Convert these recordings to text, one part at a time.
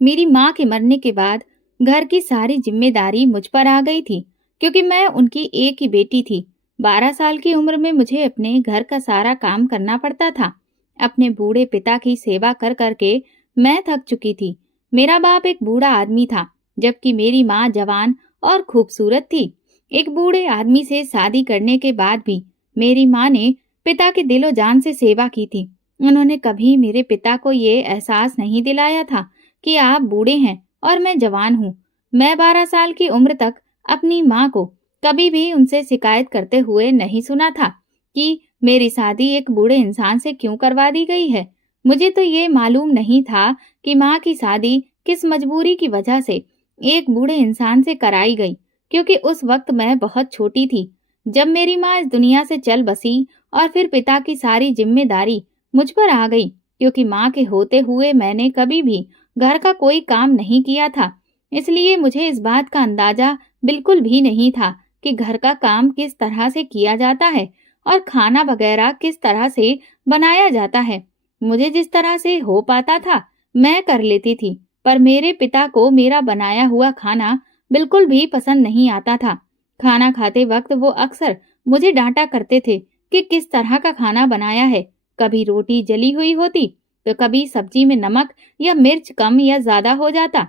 मेरी माँ के मरने के बाद घर की सारी जिम्मेदारी मुझ पर आ गई थी, क्योंकि मैं उनकी एक ही बेटी थी। 12 साल की उम्र में मुझे अपने घर का सारा काम करना पड़ता था। अपने बूढ़े पिता की सेवा कर करके मैं थक चुकी थी। मेरा बाप एक बूढ़ा आदमी था, जबकि मेरी माँ जवान और खूबसूरत थी। एक बूढ़े आदमी से शादी करने के बाद भी मेरी माँ ने पिता के दिलो जान से सेवा की थी। उन्होंने कभी मेरे पिता को ये एहसास नहीं दिलाया था कि आप बूढ़े हैं और मैं जवान हूँ। मैं 12 साल की उम्र तक अपनी माँ को कभी भी उनसे शिकायत करते हुए नहीं सुना था कि मेरी शादी एक बूढ़े इंसान से क्यों करवा दी गई है। मुझे तो ये मालूम नहीं था कि माँ की शादी किस मजबूरी की वजह से एक बूढ़े इंसान से कराई गई, क्योंकि उस वक्त मैं बहुत छोटी थी जब मेरी माँ इस दुनिया से चल बसी। और फिर पिता की सारी जिम्मेदारी मुझ पर आ गई, क्योंकि माँ के होते हुए मैंने कभी भी घर का कोई काम नहीं किया था। इसलिए मुझे इस बात का अंदाजा बिल्कुल भी नहीं था कि घर का काम किस तरह से किया जाता है और खाना वगैरह किस तरह से बनाया जाता है। मुझे जिस तरह से हो पाता था मैं कर लेती थी, पर मेरे पिता को मेरा बनाया हुआ खाना बिल्कुल भी पसंद नहीं आता था। खाना खाते वक्त वो अक्सर मुझे डांटा करते थे कि किस तरह का खाना बनाया है। कभी रोटी जली हुई होती तो कभी सब्जी में नमक या मिर्च कम या ज्यादा हो जाता।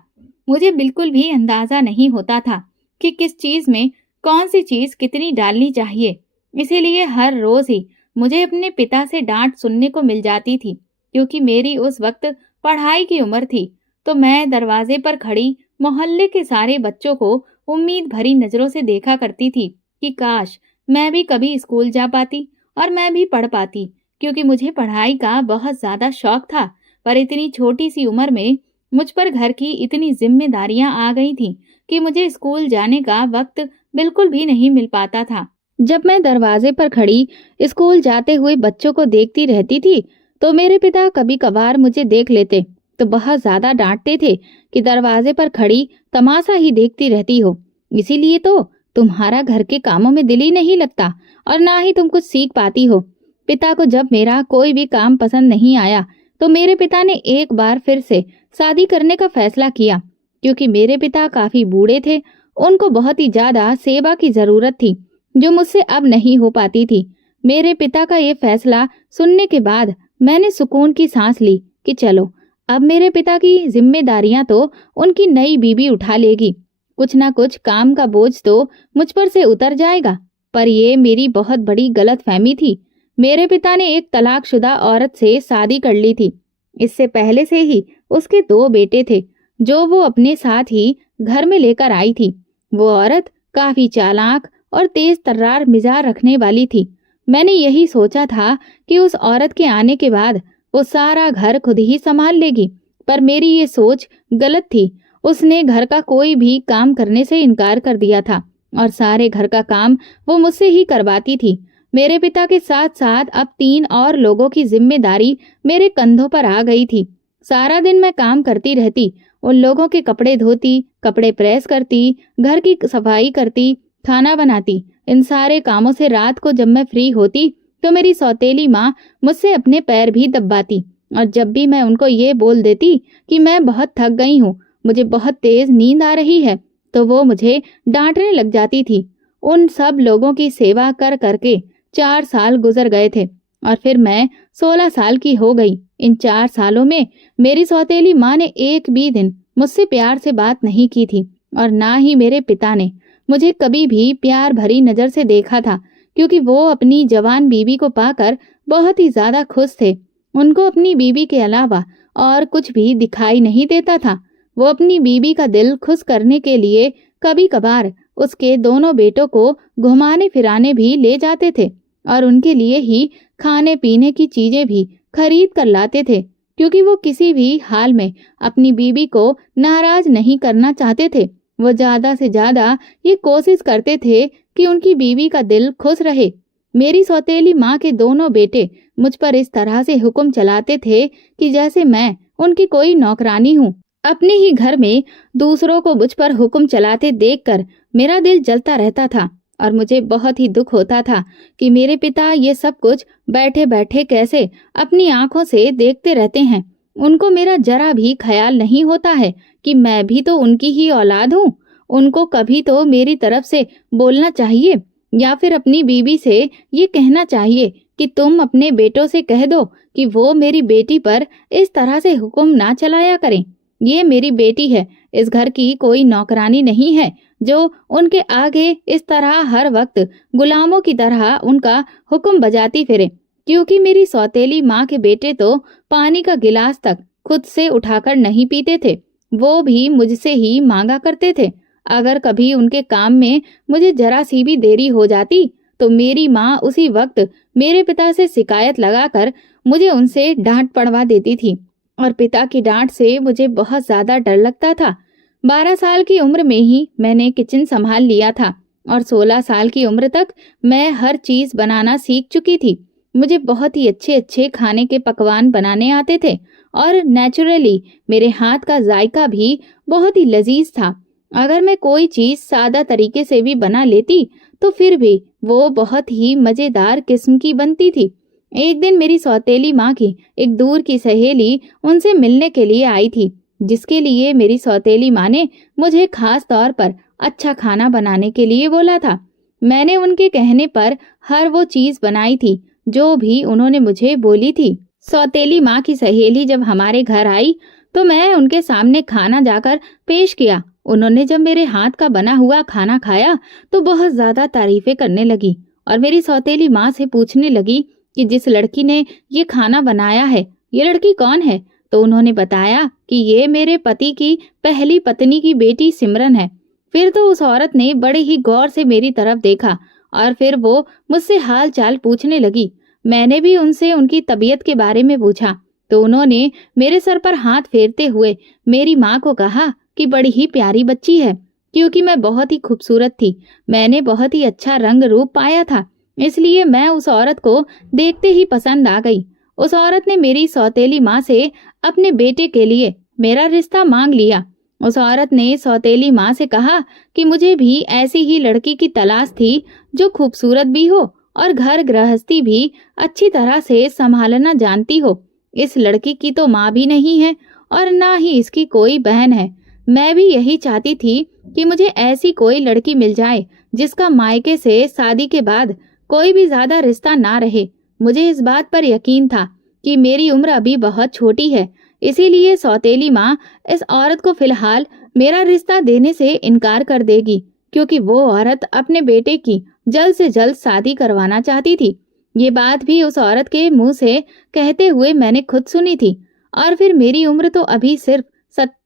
मुझे बिल्कुल भी अंदाजा नहीं होता था कि किस चीज में कौन सी चीज कितनी डालनी चाहिए। इसीलिए हर रोज ही मुझे अपने पिता से डांट सुनने को मिल जाती थी, क्योंकि मेरी उस वक्त पढ़ाई की उम्र थी। तो मैं दरवाजे पर खड़ी मोहल्ले के सारे बच्चों को उम्मीद भरी नजरों से देखा करती थी कि काश मैं भी कभी स्कूल जा पाती और मैं भी पढ़ पाती, क्योंकि मुझे पढ़ाई का बहुत ज्यादा शौक था। पर इतनी छोटी सी उम्र में मुझ पर घर की इतनी जिम्मेदारियां आ गई थीं कि मुझे स्कूल जाने का वक्त बिल्कुल भी नहीं मिल पाता था। जब मैं दरवाजे पर खड़ी स्कूल जाते हुए बच्चों को देखती रहती थी, तो मेरे पिता कभी कभार मुझे देख लेते तो बहुत ज्यादा डांटते थे कि दरवाजे पर खड़ी तमाशा ही देखती रहती हो, इसीलिए तो तुम्हारा घर के कामों में दिल ही नहीं लगता और ना ही तुम कुछ सीख पाती हो। पिता को जब मेरा कोई भी काम पसंद नहीं आया, तो मेरे पिता ने एक बार फिर से शादी करने का फैसला किया, क्योंकि मेरे पिता काफी बूढ़े थे। उनको बहुत ही ज्यादा सेवा की जरूरत थी, जो मुझसे अब नहीं हो पाती थी। मेरे पिता का ये फैसला सुनने के बाद मैंने सुकून की सांस ली कि चलो, अब मेरे पिता की जिम्मेदारियां तो उनकी नई बीवी उठा लेगी। कुछ ना कुछ काम का बोझ तो मुझ पर से उतर जाएगा। पर ये मेरी बहुत बड़ी गलतफहमी थी। मेरे पिता ने एक तलाकशुदा औरत से शादी कर ली थी। इससे पहले से ही उसके 2 बेटे थे, जो वो अपने साथ ही घर में लेकर आई थी। वो औरत काफी चालाक और तेज तर्रार मिजाज रखने वाली थी। मैंने यही सोचा था कि उस औरत के आने के बाद वो सारा घर खुद ही संभाल लेगी, पर मेरी ये सोच गलत थी। उसने घर का कोई भी काम करने से इनकार कर दिया था और सारे घर का काम वो मुझसे ही करवाती थी। मेरे पिता के साथ साथ अब 3 और लोगों की जिम्मेदारी मेरे कंधों पर आ गई थी। सारा दिन मैं काम करती रहती, उन लोगों के कपड़े धोती, कपड़े प्रेस करती, घर की सफाई करती, खाना बनाती। इन सारे कामों से रात को जब मैं फ्री होती तो मेरी सौतेली माँ मुझसे अपने पैर भी दबाती, और जब भी मैं उनको ये बोल देती कि मैं बहुत थक गई हूँ, मुझे बहुत तेज नींद आ रही है, तो वो मुझे डांटने लग जाती थी। उन सब लोगों की सेवा कर करके 4 साल गुजर गए थे और फिर मैं 16 साल की हो गई। इन 4 सालों में मेरी सौतेली माँ ने एक भी दिन मुझसे प्यार से बात नहीं की थी, और ना ही मेरे पिता ने मुझे कभी भी प्यार भरी नजर से देखा था, क्योंकि वो अपनी जवान बीवी को पाकर बहुत ही ज्यादा खुश थे। उनको अपनी बीवी के अलावा और कुछ भी दिखाई नहीं देता था। वो अपनी बीवी का दिल खुश करने के लिए कभी कभार उसके दोनों बेटों को घुमाने फिराने भी ले जाते थे और उनके लिए ही खाने पीने की चीजें भी खरीद कर लाते थे, क्योंकि वो किसी भी हाल में अपनी बीवी को नाराज नहीं करना चाहते थे। वो ज्यादा से ज्यादा ये कोशिश करते थे कि उनकी बीवी का दिल खुश रहे। मेरी सौतेली माँ के दोनों बेटे मुझ पर इस तरह से हुक्म चलाते थे कि जैसे मैं उनकी कोई नौकरानी हूँ। अपने ही घर में दूसरों को मुझ पर हुक्म चलाते देखकर मेरा दिल जलता रहता था और मुझे बहुत ही दुख होता था कि मेरे पिता ये सब कुछ बैठे बैठे कैसे अपनी आंखों से देखते रहते हैं। उनको मेरा जरा भी ख्याल नहीं होता है कि मैं भी तो उनकी ही औलाद हूँ। उनको कभी तो मेरी तरफ से बोलना चाहिए या फिर अपनी बीवी से ये कहना चाहिए कि तुम अपने बेटों से कह दो कि वो मेरी बेटी पर इस तरह से हुक्म ना चलाया करें। ये मेरी बेटी है, इस घर की कोई नौकरानी नहीं है जो उनके आगे इस तरह हर वक्त गुलामों की तरह उनका हुक्म बजाती फिरे। क्योंकि मेरी सौतेली माँ के बेटे तो पानी का गिलास तक खुद से उठाकर नहीं पीते थे, वो भी मुझसे ही मांगा करते थे। अगर कभी उनके काम में मुझे जरा सी भी देरी हो जाती तो मेरी माँ उसी वक्त मेरे पिता से शिकायत लगाकर मुझे उनसे डांट पड़वा देती थी और पिता की डांट से मुझे बहुत ज्यादा डर लगता था। 12 साल की उम्र में ही मैंने किचन संभाल लिया था और 16 साल की उम्र तक मैं हर चीज बनाना सीख चुकी थी। मुझे बहुत ही अच्छे अच्छे खाने के पकवान बनाने आते थे और नेचुरली मेरे हाथ का जायका भी बहुत ही लजीज था। अगर मैं कोई चीज सादा तरीके से भी बना लेती तो फिर भी वो बहुत ही मजेदार किस्म की बनती थी। एक दिन मेरी सौतेली माँ की एक दूर की सहेली उनसे मिलने के लिए आई थी, जिसके लिए मेरी सौतेली माँ ने मुझे खास तौर पर अच्छा खाना बनाने के लिए बोला था। मैंने उनके कहने पर हर वो चीज बनाई थी जो भी उन्होंने मुझे बोली थी। सौतेली माँ की सहेली जब हमारे घर आई तो मैं उनके सामने खाना जाकर पेश किया। उन्होंने जब मेरे हाथ का बना हुआ खाना खाया तो बहुत ज्यादा तारीफें करने लगी और मेरी सौतेली माँ से पूछने लगी कि जिस लड़की ने ये खाना बनाया है, ये लड़की कौन है? तो उन्होंने बताया कि ये मेरे पति की पहली पत्नी की बेटी सिमरन है। फिर तो उस औरत ने बड़े ही गौर से मेरी तरफ देखा और फिर वो मुझसे हाल चाल पूछने लगी। मैंने भी उनसे उनकी तबीयत के बारे में पूछा तो उन्होंने मेरे सर पर हाथ फेरते हुए मेरी माँ को कहा कि बड़ी ही प्यारी बच्ची है। क्योंकि मैं बहुत ही खूबसूरत थी, मैंने बहुत ही अच्छा रंग रूप पाया था, इसलिए मैं उस औरत को देखते ही पसंद आ गई। उस औरत ने मेरी सौतेली माँ से अपने बेटे के लिए मेरा रिश्ता मांग लिया। उस औरत ने सौतेली माँ से कहा कि मुझे भी ऐसी ही लड़की की तलाश थी जो खूबसूरत भी हो और घर गृहस्थी भी अच्छी तरह से संभालना जानती हो। इस लड़की की तो माँ भी नहीं है और ना ही इसकी कोई बहन है। मैं भी यही चाहती थी कि मुझे ऐसी कोई लड़की मिल जाए जिसका मायके से शादी के बाद कोई भी ज्यादा रिश्ता ना रहे। मुझे इस बात पर यकीन था कि मेरी उम्र अभी बहुत छोटी है, इसीलिए सौतेली माँ इस औरत को फिलहाल मेरा रिश्ता देने से इनकार कर देगी, क्योंकि वो औरत अपने बेटे की जल्द से जल्द शादी करवाना चाहती थी। ये बात भी उस औरत के मुंह से कहते हुए मैंने खुद सुनी थी। और फिर मेरी उम्र तो अभी सिर्फ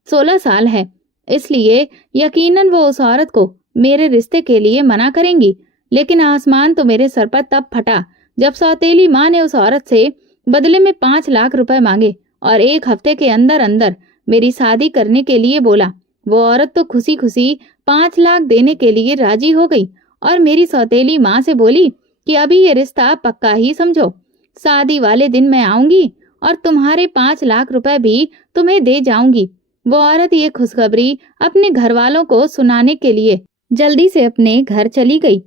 16 साल है, इसलिए यकीनन वो उस औरत को मेरे रिश्ते के लिए मना करेंगी। लेकिन आसमान तो मेरे सर पर तब फटा जब सौतेली माँ ने उस औरत से बदले में 5 लाख रुपए मांगे और 1 हफ्ते के अंदर अंदर मेरी शादी करने के लिए बोला। वो औरत तो खुशी खुशी 5 लाख देने के लिए राजी हो गई और मेरी सौतेली माँ से बोली कि अभी ये रिश्ता पक्का ही समझो, शादी वाले दिन मैं आऊंगी और तुम्हारे 5 लाख रुपए भी तुम्हें दे जाऊंगी। वो औरत ये खुशखबरी अपने घर वालों को सुनाने के लिए जल्दी से अपने घर चली गई।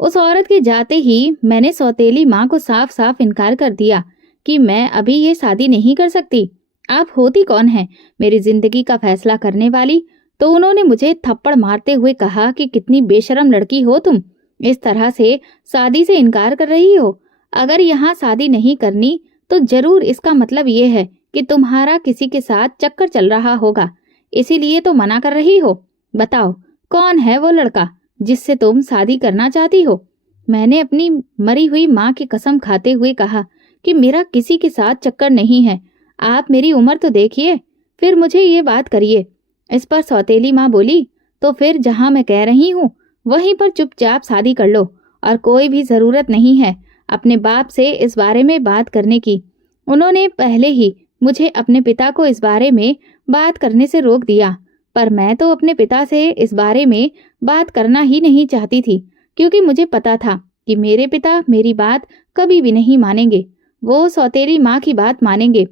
उस औरत के जाते ही मैंने सौतेली माँ को साफ साफ इनकार कर दिया कि मैं अभी ये शादी नहीं कर सकती। आप होती कौन है मेरी जिंदगी का फैसला करने वाली? तो उन्होंने मुझे थप्पड़ मारते हुए कहा कि कितनी बेशरम लड़की हो तुम, इस तरह से शादी से इनकार कर रही हो। अगर यहाँ शादी नहीं करनी तो जरूर इसका मतलब ये है कि तुम्हारा किसी के साथ चक्कर चल रहा होगा, इसीलिए तो मना कर रही हो। बताओ कौन है वो लड़का जिससे तुम शादी करना चाहती हो? मैंने अपनी मरी हुई माँ की कसम खाते हुए कहा कि मेरा किसी के साथ चक्कर नहीं है। आप मेरी उम्र तो देखिए, फिर मुझे ये बात करिए। इस पर सौतेली माँ बोली, तो फिर जहाँ मैं कह रही हूँ वहीं पर चुपचाप शादी कर लो और कोई भी जरूरत नहीं है अपने बाप से इस बारे में बात करने की। उन्होंने पहले ही मुझे अपने पिता को इस बारे में बात करने से रोक दिया, पर मैं तो अपने पिता से इस बारे में बात करना ही नहीं चाहती थी, क्योंकि मुझे पता था कि मेरे पिता मेरी बात कभी भी नहीं मानेंगे। वो सौतेली माँ की बात मानेंगे।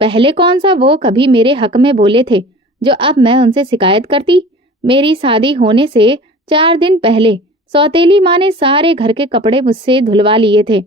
पहले कौन सा वो कभी मेरे हक में बोले थे जो अब मैं उनसे शिकायत करती। मेरी शादी होने से 4 दिन पहले सौतेली माँ ने सारे घर के कपड़े मुझसे धुलवा लिए थे।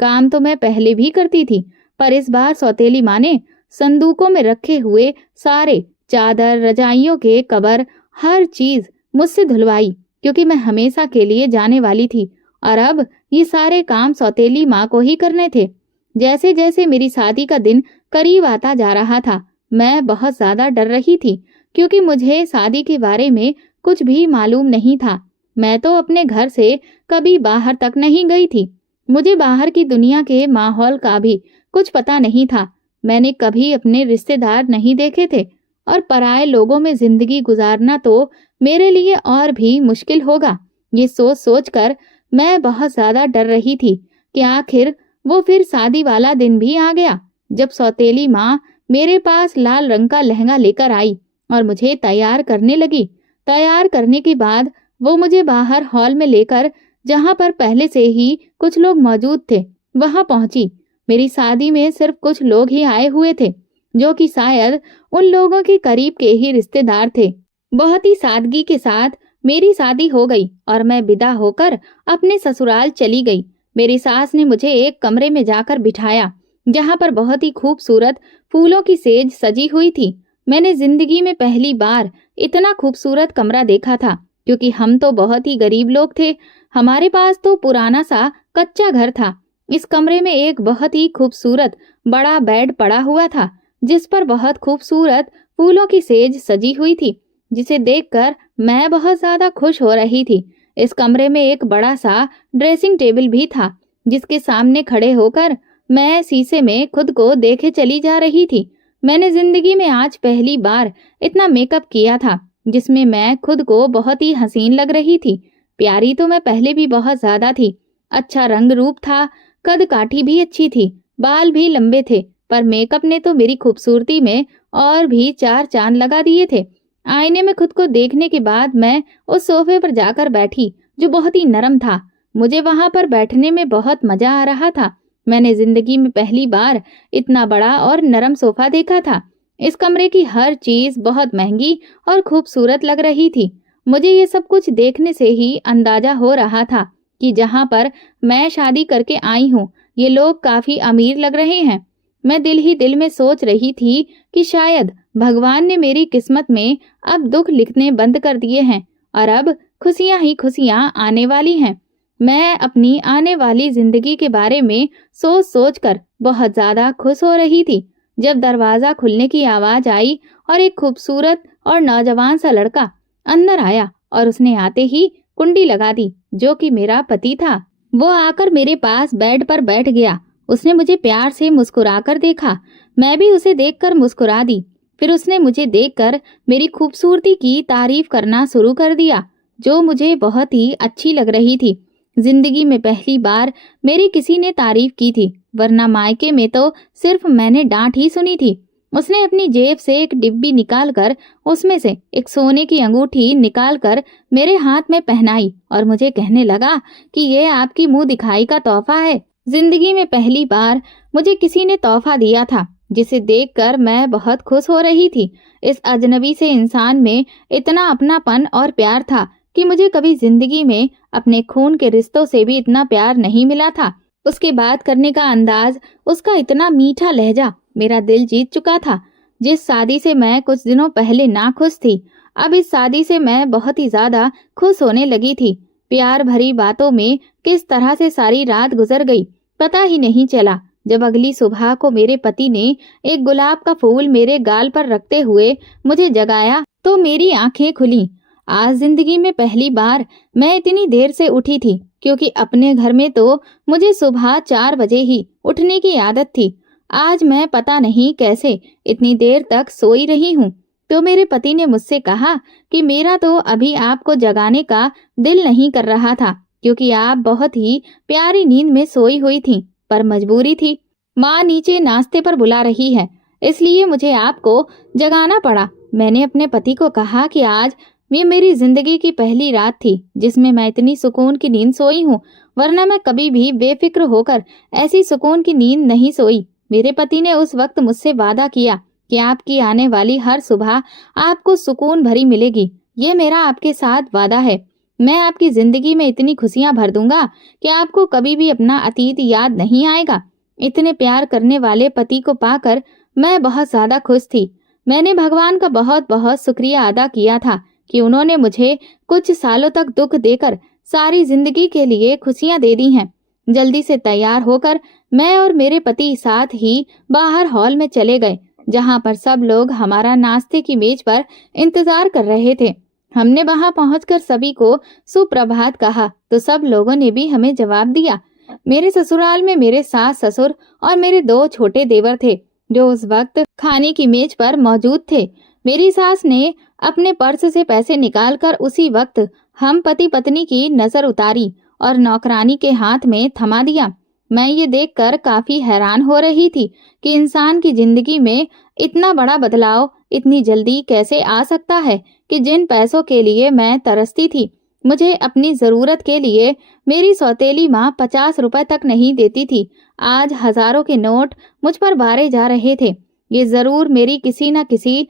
काम तो मैं पहले भी करती थी, पर इस बार सौतेली माँ ने संदूकों में रखे हुए सारे चादर, रजाइयों के कवर, हर चीज मुझसे धुलवाई, क्योंकि मैं हमेशा के लिए जाने वाली थी और अब ये सारे काम सौतेली माँ को ही करने थे। जैसे जैसे मेरी शादी का दिन करीब आता जा रहा था, मैं बहुत ज्यादा डर रही थी, क्योंकि मुझे शादी के बारे में कुछ भी मालूम नहीं था। मैं तो अपने घर से कभी बाहर तक नहीं गई थी। मुझे बाहर की दुनिया के माहौल का भी कुछ पता नहीं था। मैंने कभी अपने रिश्तेदार नहीं देखे थे और पराए लोगों में जिंदगी गुजारना तो मेरे लिए और भी मुश्किल होगा। ये सोच सोच कर मैं बहुत ज्यादा डर रही थी कि आखिर वो फिर शादी वाला दिन भी आ गया, जब सौतेली माँ मेरे पास लाल रंग का लहंगा लेकर आई और मुझे तैयार करने लगी। तैयार करने के बाद वो मुझे बाहर हॉल में लेकर, जहां पर पहले से ही कुछ लोग मौजूद थे, वहां पहुंची। मेरी शादी में सिर्फ कुछ लोग ही आए हुए थे, जो कि शायद उन लोगों के करीब के ही रिश्तेदार थे। बहुत ही सादगी के साथ मेरी शादी हो गई और मैं विदा होकर अपने ससुराल चली गई। मेरी सास ने मुझे एक कमरे में जाकर बिठाया, जहां पर बहुत ही खूबसूरत फूलों की सेज सजी हुई थी। मैंने जिंदगी में पहली बार इतना खूबसूरत कमरा देखा था, क्योंकि हम तो बहुत ही गरीब लोग थे। हमारे पास तो पुराना सा कच्चा घर था। इस कमरे में एक बहुत ही खूबसूरत बड़ा बेड पड़ा हुआ था, जिस पर बहुत खूबसूरत फूलों की सेज सजी हुई थी, जिसे देखकर मैं बहुत ज्यादा खुश हो रही थी। इस कमरे में एक बड़ा सा ड्रेसिंग टेबल भी था, जिसके सामने खड़े होकर मैं शीशे में खुद को देखे चली जा रही थी। मैंने जिंदगी में आज पहली बार इतना मेकअप किया था, जिसमें मैं खुद को बहुत ही हसीन लग रही थी। प्यारी तो मैं पहले भी बहुत ज्यादा थी। अच्छा रंग रूप था, कद काठी भी अच्छी थी, बाल भी लंबे थे, पर मेकअप ने तो मेरी खूबसूरती में और भी चार चांद लगा दिए थे। आईने में खुद को देखने के बाद मैं उस सोफे पर जाकर बैठी, जो बहुत ही नरम था। मुझे वहां पर बैठने में बहुत मजा आ रहा था। मैंने जिंदगी में पहली बार इतना बड़ा और नरम सोफा देखा था। इस कमरे की हर चीज बहुत महंगी और खूबसूरत लग रही थी। मुझे ये सब कुछ देखने से ही अंदाजा हो रहा था कि जहां पर मैं शादी करके आई हूँ, ये लोग काफी अमीर लग रहे हैं। मैं दिल ही दिल में सोच रही थी कि शायद भगवान ने मेरी किस्मत में अब दुख लिखने बंद कर दिए हैं और अब खुशियां ही खुशियां आने वाली हैं। मैं अपनी आने वाली जिंदगी के बारे में सोच सोच कर बहुत ज्यादा खुश हो रही थी, जब दरवाजा खुलने की आवाज आई और एक खूबसूरत और नौजवान सा लड़का अंदर आया और उसने आते ही कुंडी लगा दी, जो कि मेरा पति था। वो आकर मेरे पास बेड पर बैठ गया। उसने मुझे प्यार से मुस्कुराकर देखा। मैं भी उसे देखकर मुस्कुरा दी। फिर उसने मुझे देखकर मेरी खूबसूरती की तारीफ करना शुरू कर दिया, जो मुझे बहुत ही अच्छी लग रही थी। जिंदगी में पहली बार मेरी किसी ने तारीफ की थी, वरना मायके में तो सिर्फ मैंने डांट ही सुनी थी। उसने अपनी जेब से एक डिब्बी निकालकर उसमें से एक सोने की अंगूठी निकालकर मेरे हाथ में पहनाई और मुझे कहने लगा कि ये आपकी मुंह दिखाई का तोहफा है। जिंदगी में पहली बार मुझे किसी ने तोहफा दिया था, जिसे देखकर मैं बहुत खुश हो रही थी। इस अजनबी से इंसान में इतना अपनापन और प्यार था कि मुझे कभी जिंदगी में अपने खून के रिश्तों से भी इतना प्यार नहीं मिला था। उसके बात करने का अंदाज, उसका इतना मीठा लहजा मेरा दिल जीत चुका था। जिस शादी से मैं कुछ दिनों पहले नाखुश थी, अब इस शादी से मैं बहुत ही ज्यादा खुश होने लगी थी। प्यार भरी बातों में किस तरह से सारी रात गुजर गई पता ही नहीं चला। जब अगली सुबह को मेरे पति ने एक गुलाब का फूल मेरे गाल पर रखते हुए मुझे जगाया, तो मेरी आंखें खुली। आज जिंदगी में पहली बार मैं इतनी देर से उठी थी, क्योंकि अपने घर में तो मुझे सुबह 4 बजे ही उठने की आदत थी। आज मैं पता नहीं कैसे इतनी देर तक सोई रही हूँ। तो मेरे पति ने मुझसे कहा कि मेरा तो अभी आपको जगाने का दिल नहीं कर रहा था, क्योंकि आप बहुत ही प्यारी नींद में सोई हुई थी, पर मजबूरी थी। माँ नीचे नाश्ते पर बुला रही है, इसलिए मुझे आपको जगाना पड़ा। मैंने अपने पति को कहा कि आज ये मेरी जिंदगी की पहली रात थी जिसमें मैं इतनी सुकून की नींद सोई हूँ, वरना मैं कभी भी बेफिक्र होकर ऐसी सुकून की नींद नहीं सोई। मेरे पति ने उस वक्त मुझसे वादा किया कि आपकी आने वाली हर सुबह आपको सुकून भरी मिलेगी। ये मेरा आपके साथ वादा है। मैं आपकी जिंदगी में इतनी खुशियां भर दूंगा कि आपको कभी भी अपना अतीत याद नहीं आएगा। इतने प्यार करने वाले पति को पाकर मैं बहुत ज्यादा खुश थी। मैंने भगवान का बहुत बहुत शुक्रिया अदा किया था कि उन्होंने मुझे कुछ सालों तक दुख देकर सारी जिंदगी के लिए खुशियां दे दी हैं। जल्दी से तैयार होकर मैं और मेरे पति साथ ही बाहर हॉल में चले गए, जहां पर सब लोग हमारा नाश्ते की मेज पर इंतजार कर रहे थे। हमने वहां पहुंचकर सभी को सुप्रभात कहा तो सब लोगों ने भी हमें जवाब दिया। मेरे ससुराल में मेरे सास ससुर और मेरे 2 छोटे देवर थे, जो उस वक्त खाने की मेज पर मौजूद थे। मेरी सास ने अपने पर्स से पैसे निकालकर उसी वक्त हम पति पत्नी की नजर उतारी और नौकरानी के हाथ में थमा दिया। मैं ये देखकर काफी हैरान हो रही थी कि इंसान की जिंदगी में इतना बड़ा बदलाव इतनी जल्दी कैसे आ सकता है कि जिन पैसों के लिए मैं तरसती थी, मुझे अपनी जरूरत के लिए मेरी सौतेली माँ 50 रुपए तक नहीं देती थी, आज हजारों के नोट मुझ पर बारे जा रहे थे। ये जरूर मेरी किसी न किसी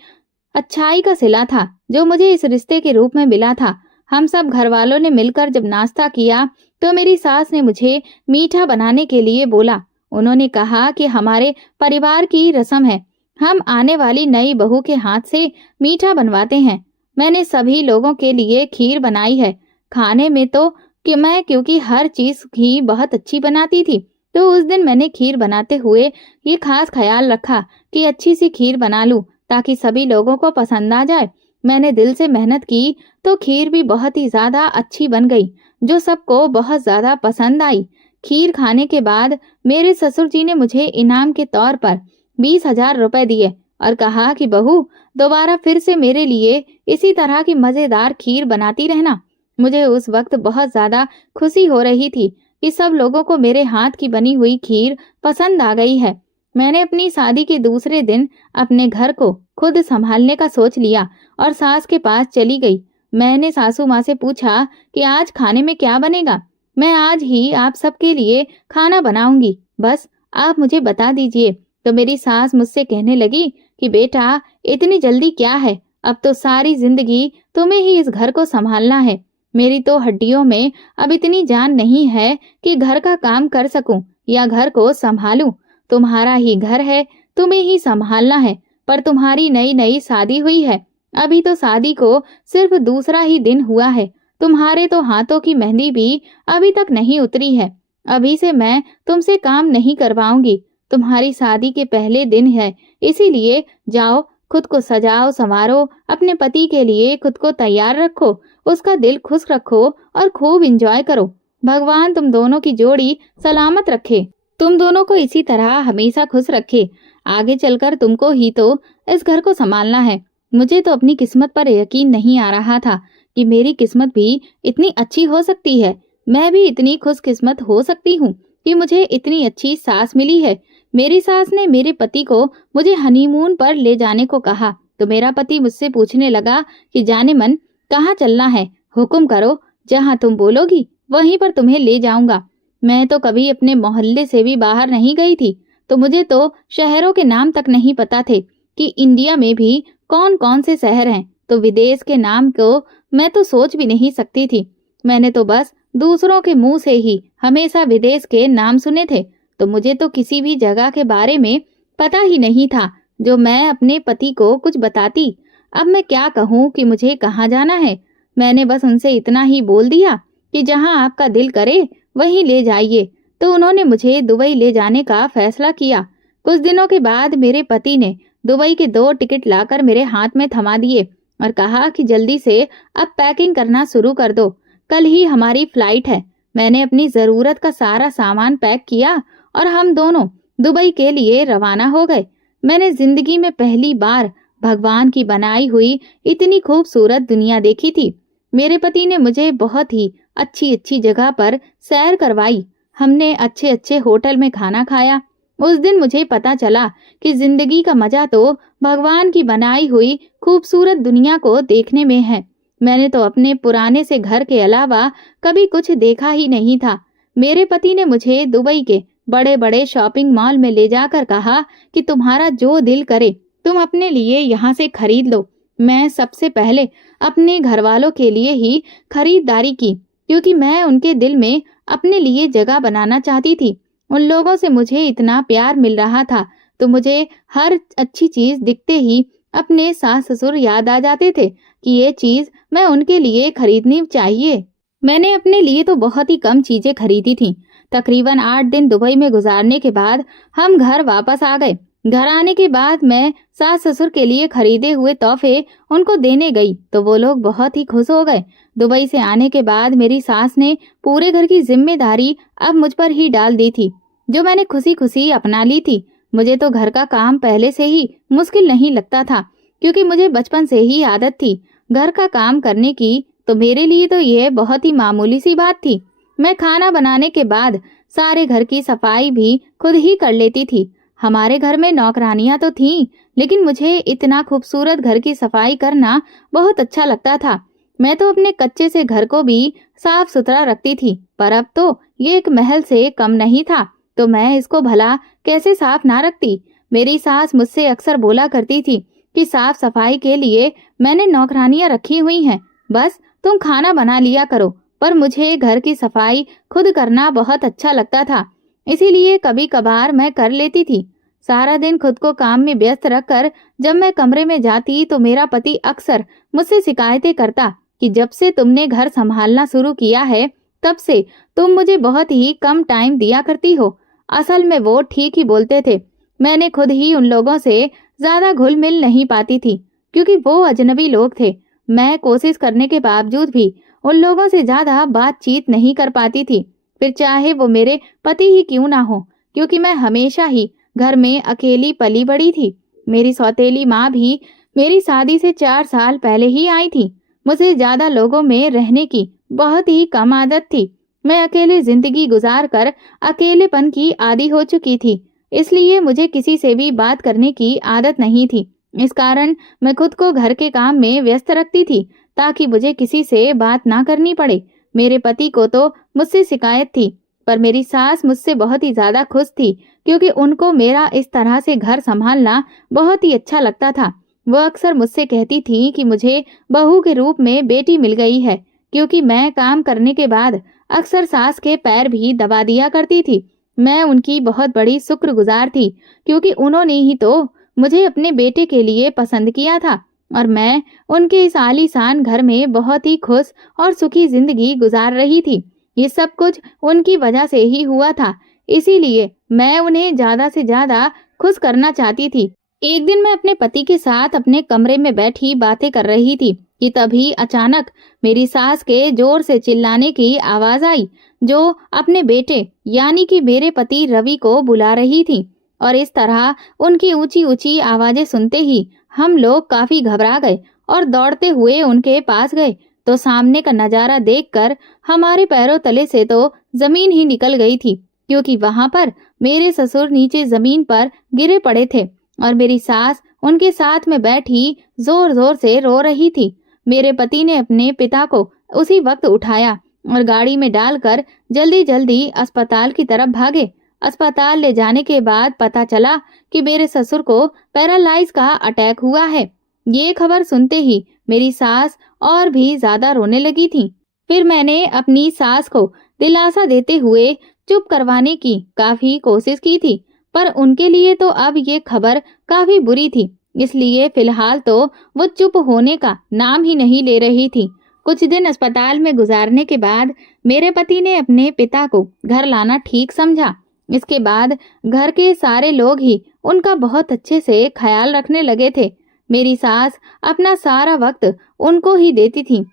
अच्छाई का सिला था जो मुझे इस रिश्ते के रूप में मिला था। हम सब घर वालों ने मिलकर जब नाश्ता किया तो मेरी सास ने मुझे मीठा बनाने के लिए बोला। उन्होंने कहा कि हमारे परिवार की रस्म है, हम आने वाली नई बहू के हाथ से मीठा बनवाते हैं। मैंने सभी लोगों के लिए खीर बनाई है। खाने में तो कि मैं क्योंकि हर चीज ही बहुत अच्छी बनाती थी, तो उस दिन मैंने खीर बनाते हुए ये खास ख्याल रखा कि अच्छी सी खीर बना लूं ताकि सभी लोगों को पसंद आ जाए। मैंने दिल से मेहनत की तो खीर भी बहुत ही ज्यादा अच्छी बन गई, जो सबको बहुत ज्यादा पसंद आई। खीर खाने के बाद मेरे ससुर जी ने मुझे इनाम के तौर पर 20,000 रुपए दिए और कहा कि बहू, दोबारा फिर से मेरे लिए इसी तरह की मजेदार खीर बनाती रहना। मुझे उस वक्त बहुत ज्यादा खुशी हो रही थी कि सब लोगों को मेरे हाथ की बनी हुई खीर पसंद आ गई है। मैंने अपनी शादी के दूसरे दिन अपने घर को खुद संभालने का सोच लिया और सास के पास चली गई। मैंने सासू माँ से पूछा कि आज खाने में क्या बनेगा। मैं आज ही आप सबके लिए खाना बनाऊंगी, बस आप मुझे बता दीजिए। तो मेरी सास मुझसे कहने लगी कि बेटा, इतनी जल्दी क्या है, अब तो सारी जिंदगी तुम्हें ही इस घर को संभालना है। मेरी तो हड्डियों में अब इतनी जान नहीं है कि घर का काम कर सकूं या घर को संभालूं। तुम्हारा ही घर है, तुम्हें ही संभालना है, पर तुम्हारी नई नई शादी हुई है, अभी तो शादी को सिर्फ दूसरा ही दिन हुआ है। तुम्हारे तो हाथों की मेहंदी भी अभी तक नहीं उतरी है। अभी से मैं तुमसे काम नहीं करवाऊंगी। तुम्हारी शादी के पहले दिन है, इसीलिए जाओ, खुद को सजाओ संवारो, अपने पति के लिए खुद को तैयार रखो, उसका दिल खुश रखो और खूब एंजॉय करो। भगवान तुम दोनों की जोड़ी सलामत रखे, तुम दोनों को इसी तरह हमेशा खुश रखे। आगे चलकर तुमको ही तो इस घर को संभालना है। मुझे तो अपनी किस्मत पर यकीन नहीं आ रहा था कि मेरी किस्मत भी इतनी अच्छी हो सकती है। मैं भी इतनी खुशकिस्मत हो सकती हूँ कि मुझे इतनी अच्छी सास मिली है। मेरी सास ने मेरे पति को मुझे हनीमून पर ले जाने को कहा तो मेरा पति मुझसे पूछने लगा कि जाने मन, कहाँ चलना है, हुक्म करो, जहाँ तुम बोलोगी वहीं पर तुम्हें ले जाऊंगा। मैं तो कभी अपने मोहल्ले से भी बाहर नहीं गई थी, तो मुझे तो शहरों के नाम तक नहीं पता थे कि इंडिया में भी कौन कौन से शहर हैं, तो विदेश के नाम को मैं तो सोच भी नहीं सकती थी। मैंने तो बस दूसरों के मुंह से ही हमेशा विदेश के नाम सुने थे, तो मुझे तो किसी भी जगह के बारे में पता ही नहीं था जो मैं अपने पति को कुछ बताती। अब मैं क्या कहूँ कि मुझे कहाँ जाना है। मैंने बस उनसे इतना ही बोल दिया कि जहाँ आपका दिल करे वहीं ले जाइए, तो उन्होंने मुझे दुबई ले जाने का फैसला किया। कुछ दिनों के बाद मेरे पति ने दुबई के 2 टिकट लाकर मेरे हाथ में थमा दिए और कहा कि जल्दी से अब पैकिंग करना शुरू कर दो, कल ही हमारी फ्लाइट है। मैंने अपनी जरूरत का सारा सामान पैक किया और हम दोनों दुबई के लिए रवाना हो गए। मैंने जिंदगी में पहली बार भगवान की बनाई हुई इतनी खूबसूरत दुनिया देखी थी। मेरे पति ने मुझे बहुत ही अच्छी अच्छी जगह पर सैर करवाई। हमने अच्छे अच्छे होटल में खाना खाया। उस दिन मुझे पता चला कि जिंदगी का मजा तो भगवान की बनाई हुई खूबसूरत दुनिया को देखने में है। मैंने तो अपने पुराने से घर के अलावा कभी कुछ देखा ही नहीं था। मेरे पति ने मुझे दुबई के बड़े बड़े शॉपिंग मॉल में ले जाकर कहा कि तुम्हारा जो दिल करे तुम अपने लिए यहाँ से खरीद लो। मैं सबसे पहले अपने घर वालों के लिए ही खरीदारी की, क्योंकि मैं उनके दिल में अपने लिए जगह बनाना चाहती थी। उन लोगों से मुझे इतना प्यार मिल रहा था तो मुझे हर अच्छी चीज दिखते ही अपने सास ससुर याद आ जाते थे कि ये चीज मैं उनके लिए खरीदनी चाहिए। मैंने अपने लिए तो बहुत ही कम चीजें खरीदी थी। तकरीबन 8 दिन दुबई में गुजारने के बाद हम घर वापस आ गए। घर आने के बाद मैं सास ससुर के लिए खरीदे हुए तोहफे उनको देने गई तो वो लोग बहुत ही खुश हो गए। दुबई से आने के बाद मेरी सास ने पूरे घर की जिम्मेदारी अब मुझ पर ही डाल दी थी, जो मैंने खुशी खुशी अपना ली थी। मुझे तो घर का काम पहले से ही मुश्किल नहीं लगता था, क्योंकि मुझे बचपन से ही आदत थी घर का काम करने की, तो मेरे लिए तो यह बहुत ही मामूली सी बात थी। मैं खाना बनाने के बाद सारे घर की सफाई भी खुद ही कर लेती थी। हमारे घर में नौकरानियां तो थीं, लेकिन मुझे इतना खूबसूरत घर की सफाई करना बहुत अच्छा लगता था। मैं तो अपने कच्चे से घर को भी साफ सुथरा रखती थी, पर अब तो ये एक महल से कम नहीं था, तो मैं इसको भला कैसे साफ ना रखती। मेरी सास मुझसे अक्सर बोला करती थी कि साफ सफाई के लिए मैंने नौकरानियां रखी हुई हैं, बस तुम खाना बना लिया करो। पर मुझे घर की सफाई खुद करना बहुत अच्छा लगता था, इसीलिए कभी कभार मैं कर लेती थी। सारा दिन खुद को काम में व्यस्त रखकर जब मैं कमरे में जाती तो मेरा पति अक्सर मुझसे शिकायतें करता कि जब से तुमने घर संभालना शुरू किया है तब से तुम मुझे बहुत ही कम टाइम दिया करती हो। असल में वो ठीक ही बोलते थे। मैंने खुद ही उन लोगों से ज्यादा घुल मिल नहीं पाती थी, क्योंकि वो अजनबी लोग थे। मैं कोशिश करने के बावजूद भी उन लोगों से ज्यादा बातचीत नहीं कर पाती थी, फिर चाहे वो मेरे पति ही क्यों ना हो, क्योंकि मैं हमेशा ही घर में अकेली पली बड़ी थी। मेरी सौतेली माँ भी मेरी शादी से 4 साल पहले ही आई थी। मुझे ज्यादा लोगों में रहने की बहुत ही कम आदत थी। मैं अकेले जिंदगी गुजार कर अकेलेपन की आदी हो चुकी थी, इसलिए मुझे किसी से भी बात करने की आदत नहीं थी। इस कारण मैं खुद को घर के काम में व्यस्त रखती थी, ताकि मुझे किसी से बात ना करनी पड़े। मेरे पति को तो मुझसे शिकायत थी, पर मेरी सास मुझसे बहुत ही ज्यादा खुश थी, क्योंकि उनको मेरा इस तरह से घर संभालना बहुत ही अच्छा लगता था। वो अक्सर मुझसे कहती थी कि मुझे बहू के रूप में बेटी मिल गई है, क्योंकि मैं काम करने के बाद अक्सर सास के पैर भी दबा दिया करती थी। मैं उनकी बहुत बड़ी शुक्रगुजार थी, क्योंकि उन्होंने ही तो मुझे अपने बेटे के लिए पसंद किया था, और मैं उनके इस आलीशान घर में बहुत ही खुश और सुखी जिंदगी गुजार रही थी। ये सब कुछ उनकी वजह से ही हुआ था, इसीलिए मैं उन्हें ज्यादा से ज्यादा खुश करना चाहती थी। एक दिन मैं अपने पति के साथ अपने कमरे में बैठी बातें कर रही थी कि तभी अचानक मेरी सास के जोर से चिल्लाने की आवाज आई, जो अपने बेटे यानी कि मेरे पति रवि को बुला रही थी। और इस तरह उनकी ऊंची ऊंची आवाजें सुनते ही हम लोग काफी घबरा गए और दौड़ते हुए उनके पास गए, तो सामने का नजारा देखकर हमारे पैरों तले से तो जमीन ही निकल गई थी, क्योंकि वहां पर मेरे ससुर नीचे जमीन पर गिरे पड़े थे और मेरी सास उनके साथ में बैठी जोर जोर से रो रही थी। मेरे पति ने अपने पिता को उसी वक्त उठाया और गाड़ी में डालकर जल्दी जल्दी अस्पताल की तरफ भागे। अस्पताल ले जाने के बाद पता चला कि मेरे ससुर को पैरालाइज का अटैक हुआ है। ये खबर सुनते ही मेरी सास और भी ज्यादा रोने लगी थी। फिर मैंने अपनी सास को दिलासा देते हुए चुप करवाने की काफी कोशिश की थी, पर उनके लिए तो अब ये खबर काफी बुरी थी, इसलिए फिलहाल तो वो चुप होने का नाम ही नहीं ले रही थी। कुछ दिन अस्पताल में गुजारने के बाद मेरे पति ने अपने पिता को घर लाना ठीक समझा। इसके बाद घर के सारे लोग ही उनका बहुत अच्छे से ख्याल रखने लगे थे। मेरी सास अपना सारा वक्त उनको ही देती थी,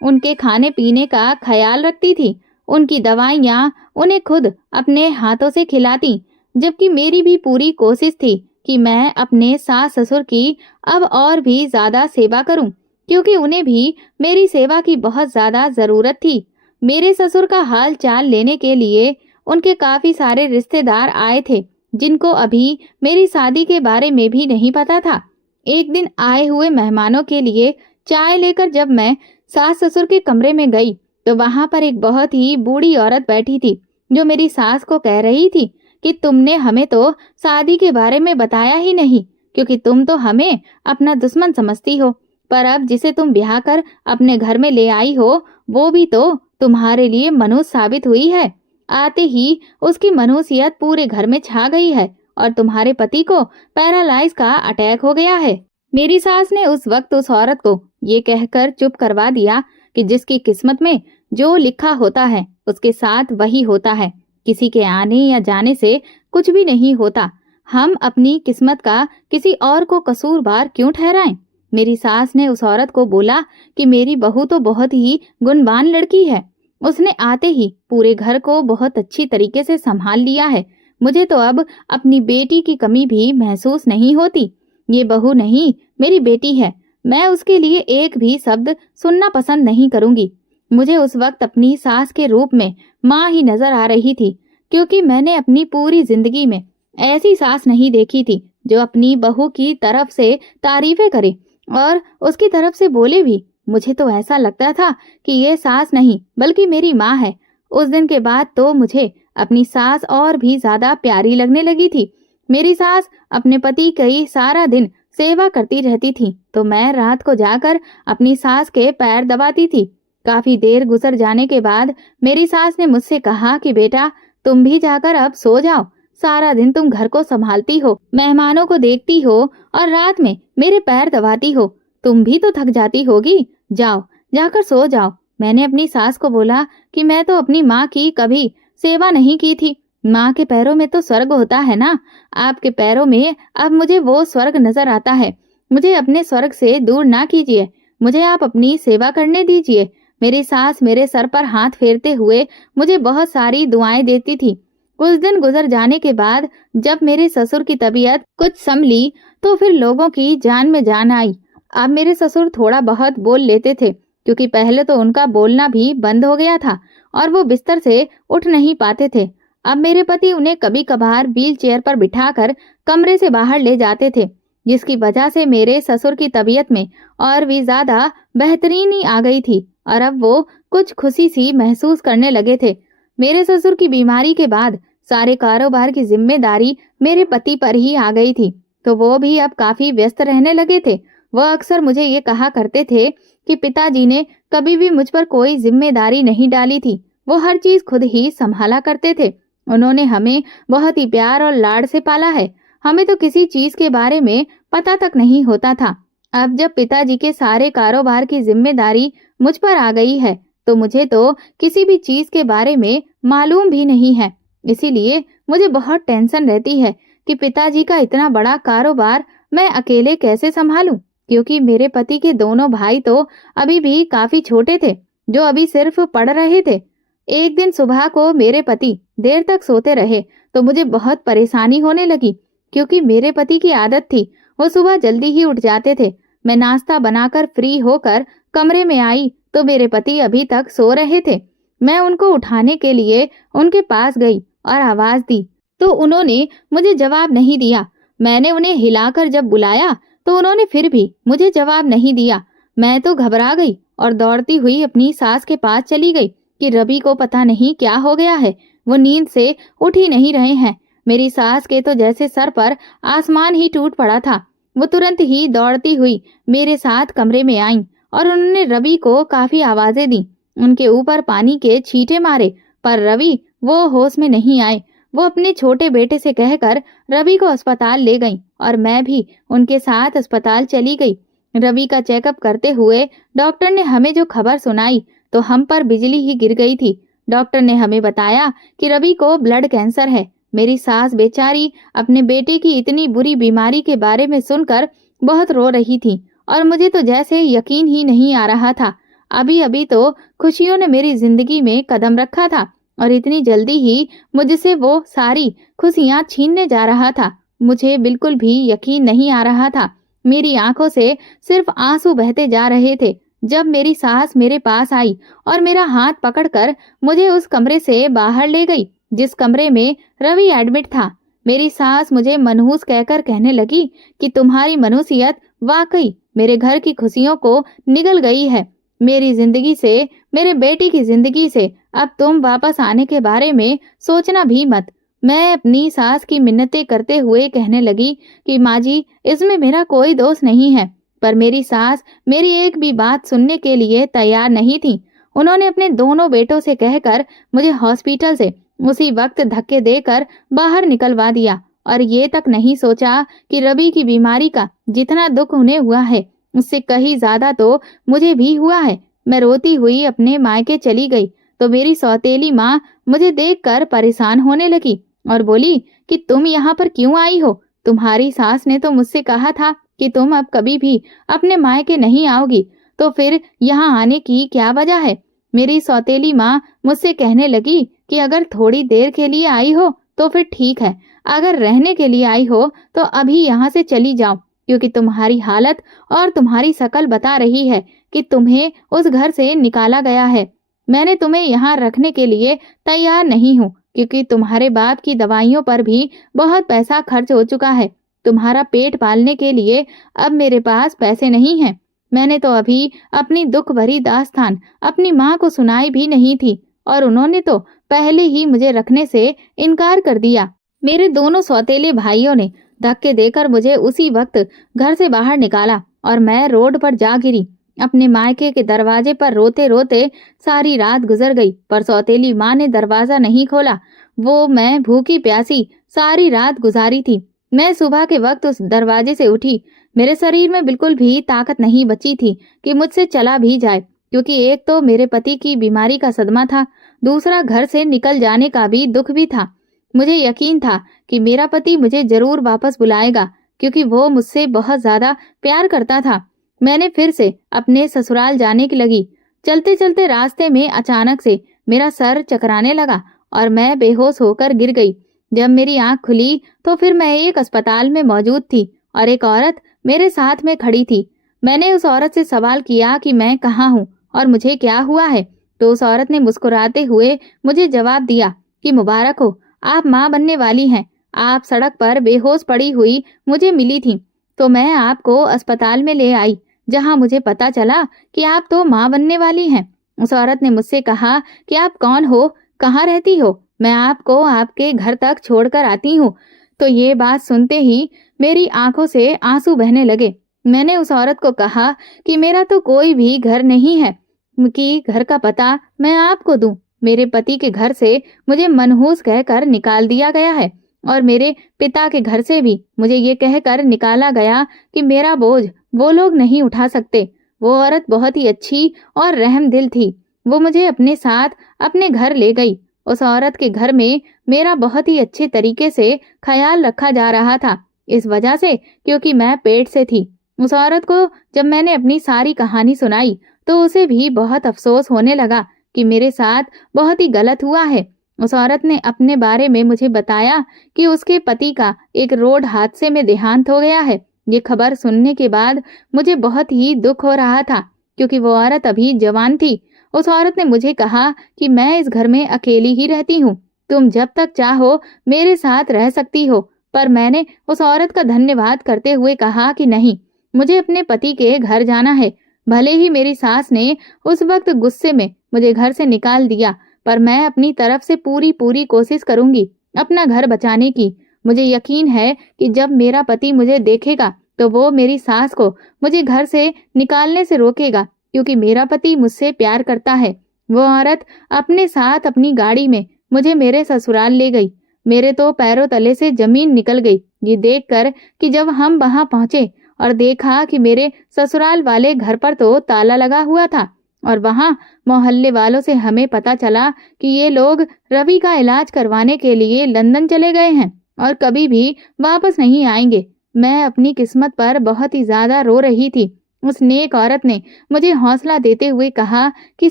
उनके खाने पीने का ख्याल रखती थी, उनकी दवाइयाँ उन्हें खुद अपने हाथों से खिलाती, जबकि मेरी भी पूरी कोशिश थी कि मैं अपने सास ससुर की अब और भी ज्यादा सेवा करूं, क्योंकि उन्हें भी मेरी सेवा की बहुत ज्यादा जरूरत थी। मेरे ससुर का हाल चाल लेने के लिए उनके काफी सारे रिश्तेदार आए थे, जिनको अभी मेरी शादी के बारे में भी नहीं पता था। एक दिन आए हुए मेहमानों के लिए चाय लेकर जब मैं सास ससुर के कमरे में गई, तो वहां पर एक बहुत ही बूढ़ी औरत बैठी थी, जो मेरी सास को कह रही थी कि तुमने हमें तो शादी के बारे में बताया ही नहीं, क्योंकि तुम तो हमें अपना दुश्मन समझती हो, पर अब जिसे तुम ब्याह कर अपने घर में ले आई हो, वो भी तो तुम्हारे लिए मनुष्य साबित हुई है। आते ही उसकी मनुष्यत पूरे घर में छा गई है और तुम्हारे पति को पैरालाइज का अटैक हो गया है। मेरी सास ने उस वक्त उस औरत को ये कहकर चुप करवा दिया कि जिसकी किस्मत में जो लिखा होता है उसके साथ वही होता है। किसी के आने या जाने से कुछ भी नहीं होता। हम अपनी किस्मत का किसी और को कसूरवार क्यों ठहराएं? मेरी सास ने उस औरत को बोला कि मेरी बहू तो बहुत ही गुणवान लड़की है। उसने आते ही पूरे घर को बहुत अच्छी तरीके से संभाल लिया है। मुझे तो अब अपनी बेटी की कमी भी महसूस नहीं होती। ये बहू नहीं, मेरी बेटी है। मैं उसके लिए एक भी शब्द सुनना पसंद नहीं करूंगी। मुझे उस वक्त अपनी सास के रूप में माँ ही नजर आ रही थी, क्योंकि मैंने अपनी पूरी जिंदगी में ऐसी सास नहीं देखी थी जो अपनी बहू की तरफ से तारीफें करे और उसकी तरफ से बोले भी। मुझे तो ऐसा लगता था कि ये सास नहीं बल्कि मेरी माँ है। उस दिन के बाद तो मुझे अपनी सास और भी ज्यादा प्यारी लगने लगी थी। मेरी सास अपने पति की सारा दिन सेवा करती रहती थी, तो मैं रात को जाकर अपनी सास के पैर दबाती थी। काफी देर गुजर जाने के बाद मेरी सास ने मुझसे कहा कि बेटा, तुम भी जाकर अब सो जाओ। सारा दिन तुम घर को संभालती हो, मेहमानों को देखती हो और रात में मेरे पैर दबाती हो। तुम भी तो थक जाती होगी। जाओ, जाकर सो जाओ। मैंने अपनी सास को बोला कि मैं तो अपनी माँ की कभी सेवा नहीं की थी। माँ के पैरों में तो स्वर्ग होता है ना। आपके पैरों में अब मुझे वो स्वर्ग नजर आता है। मुझे अपने स्वर्ग से दूर ना कीजिए। मुझे आप अपनी सेवा करने दीजिए। मेरी सास मेरे सर पर हाथ फेरते हुए मुझे बहुत सारी दुआएं देती थी। कुछ दिन गुजर जाने के बाद जब मेरे ससुर की तबीयत कुछ संभली तो फिर लोगों की जान में जान आई। अब मेरे ससुर थोड़ा बहुत बोल लेते थे, क्योंकि पहले तो उनका बोलना भी बंद हो गया था और वो बिस्तर से उठ नहीं पाते थे। अब मेरे पति उन्हें कभी कभार व्हील चेयर पर बिठाकर कमरे से बाहर ले जाते थे, जिसकी वजह से मेरे ससुर की तबीयत में और भी ज्यादा बेहतरीनी आ गई थी और अब वो कुछ खुशी सी महसूस करने लगे थे। मेरे ससुर की बीमारी के बाद सारे कारोबार की जिम्मेदारी मेरे पति पर ही आ गई थी, तो वो भी अब काफी व्यस्त रहने लगे थे। वह अक्सर मुझे ये कहा करते थे कि पिताजी ने कभी भी मुझ पर कोई जिम्मेदारी नहीं डाली थी। वो हर चीज खुद ही संभाला करते थे। उन्होंने हमें बहुत ही प्यार और लाड से पाला है। हमें तो किसी चीज के बारे में पता तक नहीं होता था। अब जब पिताजी के सारे कारोबार की जिम्मेदारी मुझ पर आ गई है, तो मुझे तो किसी भी चीज के बारे में मालूम भी नहीं है। इसीलिए मुझे बहुत टेंशन रहती है कि पिताजी का इतना बड़ा कारोबार मैं अकेले कैसे संभालूं, क्योंकि मेरे पति के दोनों भाई तो अभी भी काफी छोटे थे, जो अभी सिर्फ पढ़ रहे थे। एक दिन सुबह को मेरे पति देर तक सोते रहे तो मुझे बहुत परेशानी होने लगी, क्योंकि मेरे पति की आदत थी वो सुबह जल्दी ही उठ जाते थे। मैं नाश्ता बनाकर फ्री होकर कमरे में आई तो मेरे पति अभी तक सो रहे थे। मैं उनको उठाने के लिए उनके पास गई और आवाज दी, तो उन्होंने मुझे जवाब नहीं दिया। मैंने उन्हें हिलाकर जब बुलाया तो उन्होंने फिर भी मुझे जवाब नहीं दिया। मैं तो घबरा गई और दौड़ती हुई अपनी सास के पास चली गई कि रवि को पता नहीं क्या हो गया है, वो नींद से उठ ही नहीं रहे हैं। मेरी सास के तो जैसे सर पर आसमान ही टूट पड़ा था। वो तुरंत ही दौड़ती हुई मेरे साथ कमरे में आईं और उन्होंने रवि को काफी आवाजें दी, उनके ऊपर पानी के छींटे मारे, पर रवि वो होश में नहीं आए। वो अपने छोटे बेटे से कहकर रवि को अस्पताल ले गईं और मैं भी उनके साथ अस्पताल चली गई। रवि का चेकअप करते हुए डॉक्टर ने हमें जो खबर सुनाई तो हम पर बिजली ही गिर गई थी। डॉक्टर ने हमें बताया कि रवि को ब्लड कैंसर है। मेरी सास बेचारी अपने बेटे की इतनी बुरी बीमारी के बारे में सुनकर बहुत रो रही थी और मुझे तो जैसे यकीन ही नहीं आ रहा था। अभी अभी तो खुशियों ने मेरी जिंदगी में कदम रखा था और इतनी जल्दी ही मुझसे वो सारी खुशियां छीनने जा रहा था। मुझे बिल्कुल भी यकीन नहीं आ रहा था। मेरी आंखों से सिर्फ आंसू बहते जा रहे थे जब मेरी सास मेरे पास आई और मेरा हाथ पकड़कर मुझे उस कमरे से बाहर ले गई जिस कमरे में रवि एडमिट था। मेरी सास मुझे मनहूस कहकर कहने लगी कि तुम्हारी मनहूसियत वाकई मेरे घर की खुशियों को निगल गई है। मेरी जिंदगी से, मेरे बेटी की जिंदगी से अब तुम वापस आने के बारे में सोचना भी मत। मैं अपनी सास की मिन्नतें करते हुए कहने लगी कि माँ जी, इसमें मेरा कोई दोष नहीं है, पर मेरी सास मेरी एक भी बात सुनने के लिए तैयार नहीं थी। उन्होंने अपने दोनों बेटों से कहकर मुझे हॉस्पिटल से उसी वक्त धक्के देकर बाहर निकलवा दिया और ये तक नहीं सोचा कि रवि की बीमारी का जितना दुख उन्हें हुआ है उससे कहीं ज्यादा तो मुझे भी हुआ है। मैं रोती हुई अपने मायके चली गई तो मेरी सौतेली माँ मुझे देखकर परेशान होने लगी और बोली कि तुम यहाँ पर क्यों आई हो? तुम्हारी सास ने तो मुझसे कहा था कि तुम अब कभी भी अपने मायके नहीं आओगी, तो फिर यहाँ आने की क्या वजह है? मेरी सौतेली माँ मुझसे कहने लगी कि अगर थोड़ी देर के लिए आई हो तो फिर ठीक है, अगर रहने के लिए आई हो तो अभी यहाँ से चली जाओ, क्योंकि तुम्हारी हालत और तुम्हारी शकल बता रही है कि तुम्हें उस घर से निकाला गया है। मैंने तुम्हें यहाँ रखने के लिए तैयार नहीं हूँ, क्योंकि तुम्हारे बाप की दवाइयों पर भी बहुत पैसा खर्च हो चुका है। तुम्हारा पेट पालने के लिए अब मेरे पास पैसे नहीं हैं। मैंने तो अभी अपनी दुख भरी दास्तान अपनी माँ को सुनाई भी नहीं थी और उन्होंने तो पहले ही मुझे रखने से इनकार कर दिया। मेरे दोनों सौतेले भाइयों ने धक्के देकर मुझे उसी वक्त घर से बाहर निकाला और मैं रोड पर जा गिरी। अपने मायके के दरवाजे पर रोते रोते सारी रात गुजर गई, पर सौतेली माँ ने दरवाजा नहीं खोला। वो मैं भूखी प्यासी सारी रात गुजारी थी। मैं सुबह के वक्त उस दरवाजे से उठी। मेरे शरीर में बिल्कुल भी ताकत नहीं बची थी कि मुझसे चला भी जाए, क्योंकि एक तो मेरे पति की बीमारी का सदमा था, दूसरा घर से निकल जाने का भी दुख भी था। मुझे यकीन था कि मेरा पति मुझे जरूर वापस बुलाएगा, क्योंकि वो मुझसे बहुत ज्यादा प्यार करता था। मैंने फिर से अपने ससुराल जाने की लगी। चलते चलते रास्ते में अचानक से मेरा सर चकराने लगा और मैं बेहोश होकर गिर गई। जब मेरी आंख खुली तो फिर मैं एक अस्पताल में मौजूद थी और एक औरत मेरे साथ में खड़ी थी। मैंने उस औरत से सवाल किया कि मैं कहाँ हूँ और मुझे क्या हुआ है, तो उस औरत ने मुस्कुराते हुए मुझे जवाब दिया कि मुबारक हो, आप माँ बनने वाली हैं। आप सड़क पर बेहोश पड़ी हुई मुझे मिली थी, तो मैं आपको अस्पताल में ले आई, जहाँ मुझे पता चला कि आप तो माँ बनने वाली हैं। उस औरत ने मुझसे कहा कि आप कौन हो, कहाँ रहती हो, मैं आपको आपके घर तक छोड़कर आती हूँ। तो ये बात सुनते ही मेरी आंखों से आंसू बहने लगे। मैंने उस औरत को कहा कि मेरा तो कोई भी घर नहीं है, कि घर का पता मैं आपको दूं। मेरे पति के घर से मुझे मनहूस कहकर निकाल दिया गया है और मेरे पिता के घर से भी मुझे ये कहकर निकाला गया कि मेरा बोझ वो लोग नहीं उठा सकते। वो औरत बहुत ही अच्छी और रहमदिल थी। वो मुझे अपने साथ अपने घर ले गई। उस औरत के घर में मेरा बहुत ही अच्छे तरीके से ख्याल रखा जा रहा था, इस वजह से क्योंकि मैं पेट से थी। उस औरत को जब मैंने अपनी सारी कहानी सुनाई तो उसे भी बहुत अफसोस होने लगा कि मेरे साथ बहुत ही गलत हुआ है। उस औरत ने अपने बारे में मुझे बताया कि उसके पति का एक रोड हादसे में देहांत हो गया है। ये खबर सुनने के बाद मुझे बहुत ही दुख हो रहा था, क्योंकि वो औरत अभी जवान थी। उस औरत ने मुझे कहा कि मैं इस घर में अकेली ही रहती हूँ, तुम जब तक चाहो मेरे साथ रह सकती हो। पर मैंने उस औरत का धन्यवाद करते हुए कहा कि नहीं, मुझे अपने पति के घर जाना है। भले ही मेरी सास ने उस वक्त गुस्से में मुझे घर से निकाल दिया, पर मैं अपनी तरफ से पूरी कोशिश करूंगी अपना घर बचाने की। मुझे यकीन है कि जब मेरा पति मुझे देखेगा तो वो मेरी सास को मुझे घर से निकालने से रोकेगा, क्योंकि मेरा पति मुझसे प्यार करता है। वो औरत अपने साथ अपनी गाड़ी में मुझे मेरे ससुराल ले गई। मेरे तो पैरों तले से जमीन निकल गई ये देखकर कि जब हम वहां पहुंचे और देखा कि मेरे ससुराल वाले घर पर तो ताला लगा हुआ था और वहां मोहल्ले वालों से हमें पता चला कि ये लोग रवि का इलाज करवाने के लिए लंदन चले गए हैं और कभी भी वापस नहीं आएंगे। मैं अपनी किस्मत पर बहुत ही ज्यादा रो रही थी। उस नेक औरत ने मुझे हौसला देते हुए कहा कि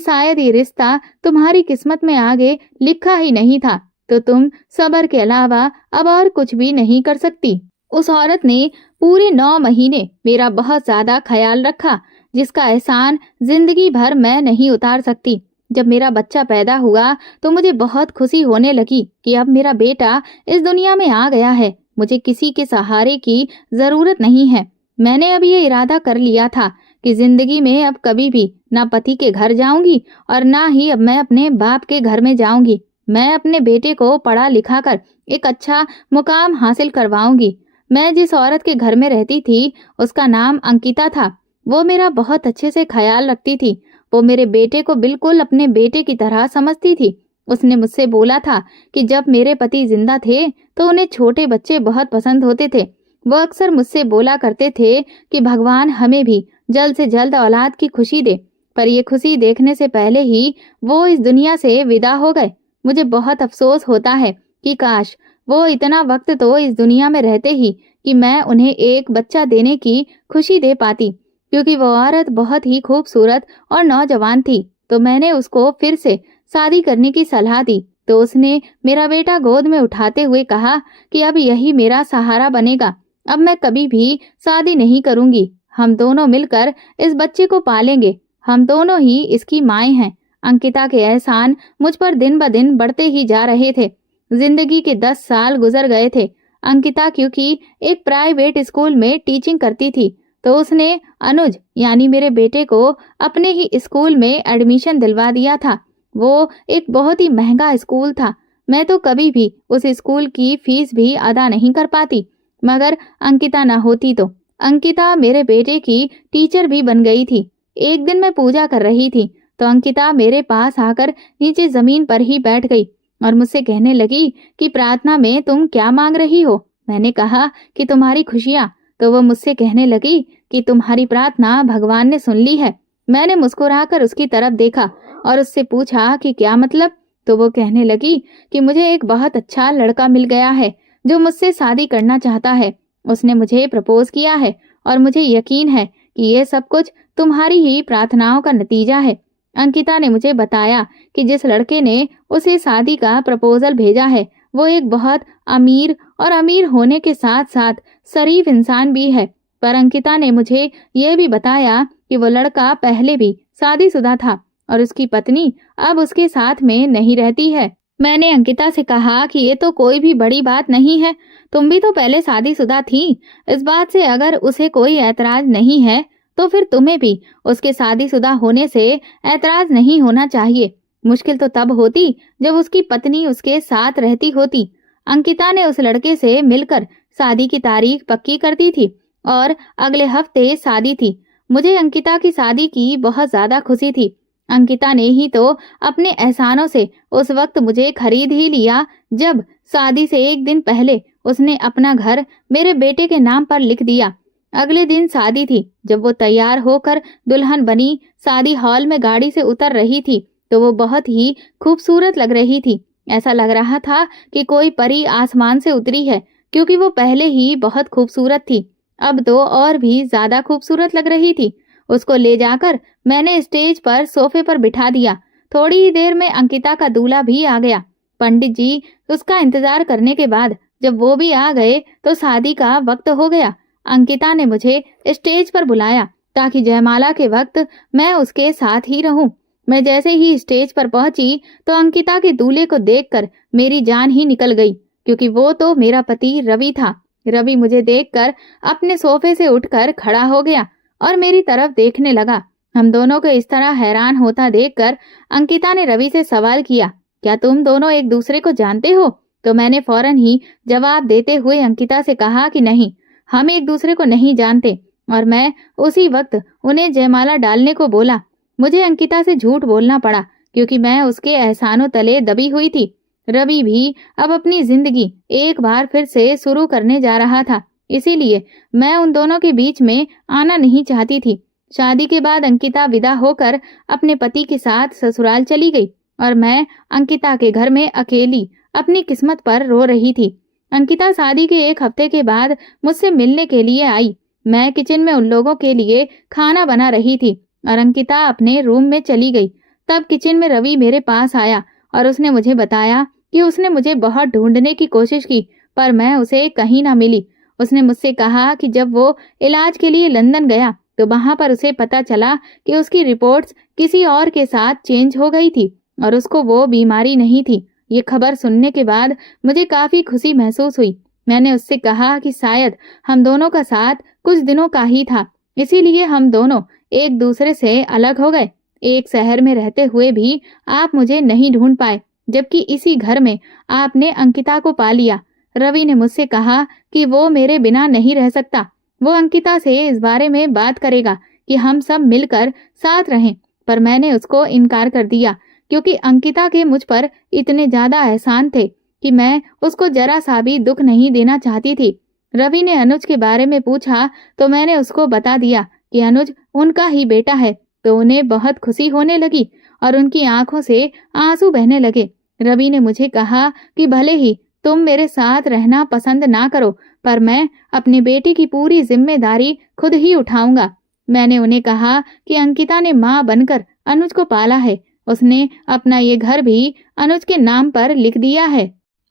शायद ये रिश्ता तुम्हारी किस्मत में आगे लिखा ही नहीं था, तो तुम सब्र के अलावा अब और कुछ भी नहीं कर सकती। उस औरत ने पूरे 9 महीने मेरा बहुत ज्यादा ख्याल रखा, जिसका एहसान जिंदगी भर मैं नहीं उतार सकती। जब मेरा बच्चा पैदा हुआ तो मुझे बहुत खुशी होने लगी कि अब मेरा बेटा इस दुनिया में आ गया है। मुझे किसी के सहारे की जरूरत नहीं है। मैंने अब ये इरादा कर लिया था कि जिंदगी में अब कभी भी ना पति के घर जाऊंगी और ना ही अब मैं अपने बाप के घर में जाऊंगी। मैं अपने बेटे को पढ़ा लिखा कर एक अच्छा मुकाम हासिल करवाऊंगी। मैं जिस औरत के घर में रहती थी उसका नाम अंकिता था। वो मेरा बहुत अच्छे से ख्याल रखती थी। वो मेरे बेटे को बिल्कुल अपने बेटे की तरह समझती थी। उसने मुझसे बोला था कि जब मेरे पति जिंदा थे तो उन्हें छोटे बच्चे बहुत पसंद होते थे। वो अक्सर मुझसे बोला करते थे कि भगवान हमें भी जल्द से जल्द औलाद की खुशी दे, पर ये खुशी देखने से पहले ही वो इस दुनिया से विदा हो गए। मुझे बहुत अफसोस होता है कि काश वो इतना वक्त तो इस दुनिया में रहते ही कि मैं उन्हें एक बच्चा देने की खुशी दे पाती, क्योंकि वो औरत बहुत ही खूबसूरत और नौजवान थी। तो मैंने उसको फिर से शादी करने की सलाह दी, तो उसने मेरा बेटा गोद में उठाते हुए कहा कि अब यही मेरा सहारा बनेगा, अब मैं कभी भी शादी नहीं करूंगी, हम दोनों मिलकर इस बच्चे को पालेंगे, हम दोनों ही इसकी माएँ हैं। अंकिता के एहसान मुझ पर दिन ब दिन बढ़ते ही जा रहे थे। जिंदगी के 10 साल गुजर गए थे। अंकिता क्योंकि एक प्राइवेट स्कूल में टीचिंग करती थी, तो उसने अनुज यानी मेरे बेटे को अपने ही स्कूल में एडमिशन दिलवा दिया था। वो एक बहुत ही महंगा स्कूल था। मैं तो कभी भी उस स्कूल की फीस भी अदा नहीं कर पाती, मगर अंकिता न होती तो। अंकिता मेरे बेटे की टीचर भी बन गई थी। एक दिन मैं पूजा कर रही थी तो अंकिता मेरे पास आकर नीचे जमीन पर ही बैठ गई और मुझसे कहने लगी कि प्रार्थना में तुम क्या मांग रही हो। मैंने कहा कि तुम्हारी खुशियाँ। तो वो मुझसे कहने लगी कि तुम्हारी प्रार्थना भगवान ने सुन ली है। मैंने मुस्कुराकर उसकी तरफ देखा और उससे पूछा कि क्या मतलब। तो वो कहने लगी कि मुझे एक बहुत अच्छा लड़का मिल गया है जो मुझसे शादी करना चाहता है। उसने मुझे प्रपोज किया है और मुझे यकीन है कि ये सब कुछ तुम्हारी ही प्रार्थनाओं का नतीजा है। अंकिता ने मुझे बताया कि जिस लड़के ने उसे शादी का प्रपोजल भेजा है वो एक बहुत अमीर और अमीर होने के साथ साथ शरीफ इंसान भी है। पर अंकिता ने मुझे ये भी बताया कि वो लड़का पहले भी शादीशुदा था और उसकी पत्नी अब उसके साथ में नहीं रहती है। मैंने अंकिता से कहा कि ये तो कोई भी बड़ी बात नहीं है, तुम भी तो पहले शादीशुदा थी। इस बात से अगर उसे कोई ऐतराज नहीं है तो फिर तुम्हें भी उसके शादीशुदा होने से ऐतराज नहीं होना चाहिए। मुश्किल तो तब होती जब उसकी पत्नी उसके साथ रहती होती। अंकिता ने उस लड़के से मिलकर शादी की तारीख पक्की कर दी थी और अगले हफ्ते शादी थी। मुझे अंकिता की शादी की बहुत ज्यादा खुशी थी। अंकिता ने ही तो अपने एहसानों से उस वक्त मुझे खरीद ही लिया जब शादी से एक दिन पहले उसने अपना घर मेरे बेटे के नाम पर लिख दिया। अगले दिन शादी थी। जब वो तैयार होकर दुल्हन बनी शादी हॉल में गाड़ी से उतर रही थी तो वो बहुत ही खूबसूरत लग रही थी। ऐसा लग रहा था कि कोई परी आसमान से उतरी है, क्योंकि वो पहले ही बहुत खूबसूरत थी, अब तो और भी ज्यादा खूबसूरत लग रही थी। उसको ले जाकर मैंने स्टेज पर सोफे पर बिठा दिया। थोड़ी ही देर में अंकिता का दूल्हा भी आ गया। पंडित जी उसका इंतजार करने के बाद जब वो भी आ गए तो शादी का वक्त हो गया। अंकिता ने मुझे स्टेज पर बुलाया ताकि जयमाला के वक्त मैं उसके साथ ही रहूं। मैं जैसे ही स्टेज पर पहुंची तो अंकिता के दूल्हे को देखकर मेरी जान ही निकल गई, क्योंकि वो तो मेरा पति रवि था। रवि मुझे देखकर अपने सोफे से उठकर खड़ा हो गया और मेरी तरफ देखने लगा। हम दोनों को इस तरह हैरान होता देखकर अंकिता ने रवि से सवाल किया, क्या तुम दोनों एक दूसरे को जानते हो? तो मैंने फौरन ही जवाब देते हुए अंकिता से कहा कि नहीं, हम एक दूसरे को नहीं जानते, और मैं उसी वक्त उन्हें जयमाला डालने को बोला। मुझे अंकिता से झूठ बोलना पड़ा क्योंकि मैं उसके एहसानों तले दबी हुई थी। रवि भी अब अपनी जिंदगी एक बार फिर से शुरू करने जा रहा था, इसीलिए मैं उन दोनों के बीच में आना नहीं चाहती थी। शादी के बाद अंकिता विदा होकर अपने पति के साथ ससुराल चली गई और मैं अंकिता के घर में अकेली अपनी किस्मत पर रो रही थी। अंकिता शादी के एक हफ्ते के बाद मुझसे मिलने के लिए आई। मैं किचन में उन लोगों के लिए खाना बना रही थी और अंकिता अपने रूम में चली गई। तब किचन में रवि मेरे पास आया और उसने मुझे बताया कि उसने मुझे बहुत ढूंढने की कोशिश की पर मैं उसे कहीं ना मिली। उसने मुझसे कहा कि जब वो इलाज के लिए लंदन गया तो वहां पर उसे पता चला कि उसकी रिपोर्ट्स किसी और के साथ चेंज हो गई थी और उसको वो बीमारी नहीं थी। ये खबर सुनने के बाद मुझे काफी खुशी महसूस हुई। मैंने उससे कहा कि शायद हम दोनों का साथ कुछ दिनों का ही था, इसीलिए हम दोनों एक दूसरे से अलग हो गए। एक शहर में रहते हुए भी आप मुझे नहीं ढूंढ पाए, जबकि इसी घर में आपने अंकिता को पा लिया। रवि ने मुझसे कहा कि वो मेरे बिना नहीं रह सकता। वो अंकिता से इस बारे में बात करेगा कि हम सब मिलकर साथ रहें, पर मैंने उसको इनकार कर दिया क्योंकि अंकिता के मुझ पर इतने ज्यादा एहसान थे कि मैं उसको जरा सा भी दुख नहीं देना चाहती थी। रवि ने अनुज के बारे में पूछा तो मैंने उसको बता दिया कि अनुज उनका ही बेटा है, तो उन्हें बहुत खुशी होने लगी और उनकी आंखों से आंसू बहने लगे। रवि ने मुझे कहा कि भले ही तुम मेरे साथ रहना पसंद ना करो, पर मैं अपनी बेटी की पूरी जिम्मेदारी खुद ही उठाऊंगा। मैंने उन्हें कहा कि अंकिता ने माँ बनकर अनुज को पाला है, उसने अपना ये घर भी अनुज के नाम पर लिख दिया है।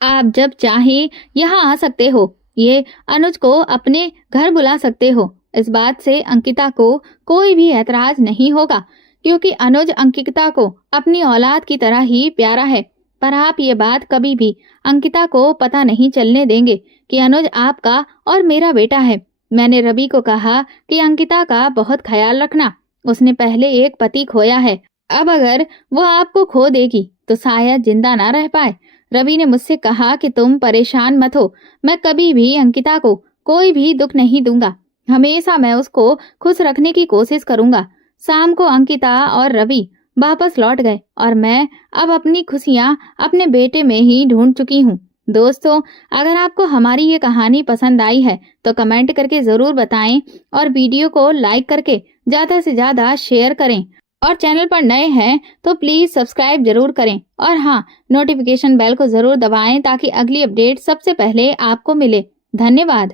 आप जब चाहे यहाँ आ सकते हो, ये अनुज को अपने घर बुला सकते हो। इस बात से अंकिता को कोई भी ऐतराज नहीं होगा, क्योंकि अनुज अंकिता को अपनी औलाद की तरह ही प्यारा है। पर आप ये बात कभी भी अंकिता को पता नहीं चलने देंगे कि अनुज आपका और मेरा बेटा है। मैंने रवि को कहा कि अंकिता का बहुत ख्याल रखना, उसने पहले एक पति खोया है, अब अगर वो आपको खो देगी तो शायद जिंदा ना रह पाए। रवि ने मुझसे कहा कि तुम परेशान मत हो, मैं कभी भी अंकिता को कोई भी दुख नहीं दूंगा, हमेशा मैं उसको खुश रखने की कोशिश करूंगा। शाम को अंकिता और रवि वापस लौट गए और मैं अब अपनी खुशियां अपने बेटे में ही ढूंढ चुकी हूँ। दोस्तों, अगर आपको हमारी ये कहानी पसंद आई है तो कमेंट करके जरूर बताएं और वीडियो को लाइक करके ज्यादा से ज्यादा शेयर करें। और चैनल पर नए हैं तो प्लीज सब्सक्राइब जरूर करें और हाँ, नोटिफिकेशन बेल को जरूर दबाएं ताकि अगली अपडेट सबसे पहले आपको मिले। धन्यवाद।